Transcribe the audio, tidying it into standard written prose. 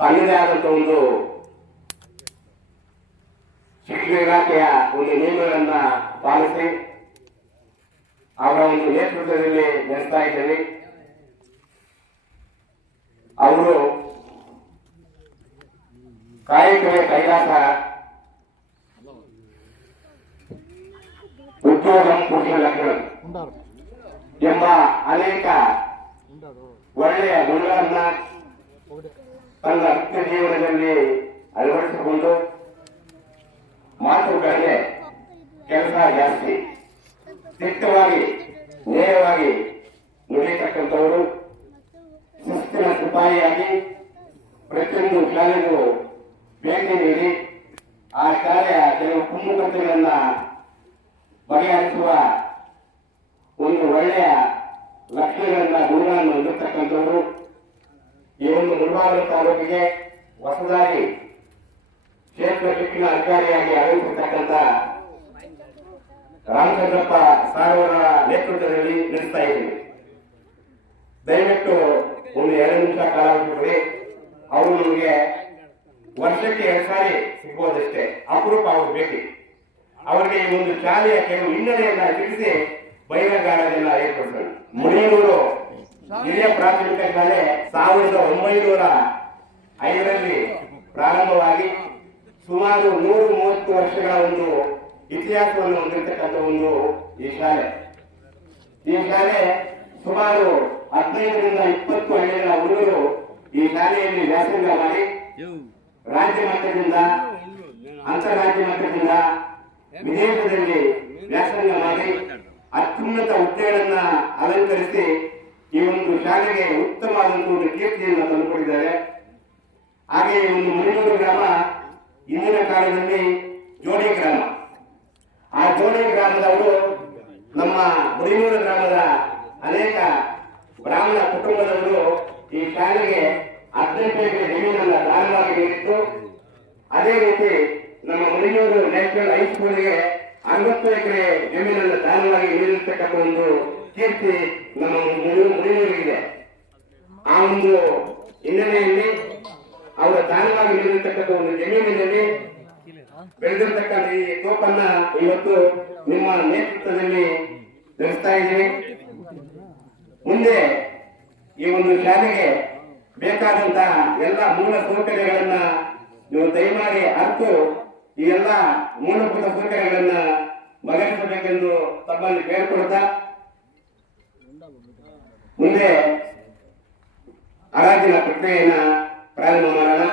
ತನ್ನದೇ ಆದಂತಹ ಒಂದು ಶಿಕ್ಷಣ ಇಲಾಖೆಯ ಒಂದು ನಿಯಮಗಳನ್ನ ಪಾಲಿಸಿ ಅವರ ಒಂದು ನೇತೃತ್ವದಲ್ಲಿ ನಡೆಸ್ತಾ ಇದ್ದೇವೆ. ಅವರು ಕಾಯಕವೇ ಕೈಲಾಸ, ಉದ್ಯೋಗಂ ಪುರುಷ ಲಕ್ಷಣ ಎಂಬ ಅನೇಕ ಒಳ್ಳೆಯ ಗುಣಗಳನ್ನ ತನ್ನ ವೃತ್ತಿ ಜೀವನದಲ್ಲಿ ಅಳವಡಿಸಿಕೊಂಡು ಮಾತು ಕಡಿಮೆ, ಕೆಲಸ ಜಾಸ್ತಿ, ದಿಟ್ಟವಾಗಿ ನೇರವಾಗಿ ನುಡಿಯತಕ್ಕಂಥವರು, ಶಿಸ್ತಿನ ಸಿಪಾಯಿಯಾಗಿ ಪ್ರತಿಯೊಂದು ಶಾಲೆಗೂ ಭೇಟಿ ನೀಡಿ ಆ ಶಾಲೆಯ ಕೆಲವು ಕುಮ್ಮುಖತೆಗಳನ್ನ ಬಗೆಹರಿಸುವ ಒಂದು ಒಳ್ಳೆಯ ಲಕ್ಷಣಗಳನ್ನ ಗುಣಗಳನ್ನು ಹೊಂದಿರತಕ್ಕಂಥವರು. ಈ ಒಂದು ಮುಳಬಾಗಿಲು ತಾಲೂಕಿಗೆ ಹೊಸದಾಗಿ ಕ್ಷೇತ್ರ ಶಿಕ್ಷಣ ಅಧಿಕಾರಿಯಾಗಿ ಆಗಮಿಸಿರ್ತಕ್ಕಂಥ ರಾಮಚಂದ್ರಪ್ಪ ಸಾರ್ ಅವರ ನೇತೃತ್ವದಲ್ಲಿ ನಡೆಸ್ತಾ ಇದ್ದೀವಿ. ದಯವಿಟ್ಟು ಒಂದು 2 ನಿಮಿಷ ಕಾಲಾವಧಿ ಕೊಡಿ. ಅವರು ನಮಗೆ ವರ್ಷಕ್ಕೆ 2 ಸಾರಿ ಸಿಗ್ಬೋದಷ್ಟೇ, ಅಪರೂಪ ಅವ್ರು ಭೇಟಿ. ಅವರಿಗೆ ಈ ಒಂದು ಶಾಲೆಯ ಕೆಲವು ಹಿನ್ನೆಲೆಯನ್ನ ತಿಳಿಸಿ ಬಹಿರಂಗಾರದನ್ನ ಏರ್ಪಡಿಸೋಣ. ಮುಡಿಯೂರು ಹಿರಿಯ ಪ್ರಾಥಮಿಕ ಶಾಲೆ 1905ರಲ್ಲಿ ಪ್ರಾರಂಭವಾಗಿ ಸುಮಾರು 130 ವರ್ಷಗಳ ಒಂದು ಇತಿಹಾಸವನ್ನು ಹೊಂದಿರತಕ್ಕಂಥ ಒಂದು ಈ ಶಾಲೆ. ಈ ಶಾಲೆ ಸುಮಾರು 15ರಿಂದ 20 ಹಳ್ಳಿಗಳ ಹುಡುಗರು ಈ ಶಾಲೆಯಲ್ಲಿ ವ್ಯಾಸಂಗ ಮಾಡಿ ರಾಜ್ಯ ಮಟ್ಟದಿಂದ, ಅಂತಾರಾಜ್ಯ ಮಟ್ಟದಿಂದ, ವಿದೇಶದಲ್ಲಿ ವ್ಯಾಸಂಗ ಮಾಡಿ ಅತ್ಯುನ್ನತ ಹುದ್ದೆಗಳನ್ನ ಅಲಂಕರಿಸಿ ಈ ಒಂದು ಶಾಲೆಗೆ ಉತ್ತಮವಾದಂತಹ ಒಂದು ಕೀರ್ತಿಯನ್ನು ತಂದುಕೊಟ್ಟಿದ್ದಾರೆ. ಹಾಗೆ ಈ ಒಂದು ಮುಡಿಯೂರು ಗ್ರಾಮ ಇಂದಿನ ಕಾಲದಲ್ಲಿ ಜೋಡಿ ಗ್ರಾಮ. ಆ ಜೋಡಿ ಗ್ರಾಮದವರು ನಮ್ಮ ಮುಡಿಯೂರು ಗ್ರಾಮದ ಅನೇಕ ಬ್ರಾಹ್ಮಣ ಕುಟುಂಬದವರು ಈ ಶಾಲೆಗೆ 18 ಎಕರೆ ಜಮೀನನ್ನ ದಾನವಾಗಿ ನೀಡಿತ್ತು. ಅದೇ ರೀತಿ ನಮ್ಮ ಮುಡಿಯೂರು ನ್ಯಾಷನಲ್ ಹೈಸ್ಕೂಲ್ಗೆ 60 ಎಕರೆ ಜಮೀನನ್ನು ದಾನವಾಗಿ ನೀಡಿರ್ತಕ್ಕಂಥ ಒಂದು ಕೀರ್ತಿ ನಮ್ಮ ಮುಡಿಯೂರಿಗಿದೆ. ಆ ಒಂದು ಹಿನ್ನೆಲೆಯಲ್ಲಿ ಅವರ ದಾನವಾಗಿ ನೀಡಿರ್ತಕ್ಕಂಥ ಒಂದು ಜಮೀನಿನಲ್ಲಿ ಬೆಳೆದಿರ್ತಕ್ಕಂಥ ಈ ತೋಪನ್ನ ಇವತ್ತು ನಿಮ್ಮ ನೇತೃತ್ವದಲ್ಲಿ ನಡೆಸ್ತಾ ಇದ್ದೀವಿ. ಮುಂದೆ ಈ ಒಂದು ಶಾಲೆಗೆ ಬೇಕಾದಂತಹ ಎಲ್ಲ ಮೂಲ ಸೌಕರ್ಯಗಳನ್ನ ನೀವು ದಯಮಾಡಿ ಅರ್ತು ಈ ಎಲ್ಲ ಮೂಲಭೂತ ಸೌಕರ್ಯಗಳನ್ನ ಬಗೆಹರಿಸಬೇಕೆಂದು ತಮ್ಮಲ್ಲಿ ಕೇಳಿಕೊಳ್ತಾ ಮುಂದೆ ಹರಾಜಿನ ಪ್ರಕ್ರಿಯೆಯನ್ನ ಪ್ರಾರಂಭ ಮಾಡೋಣ.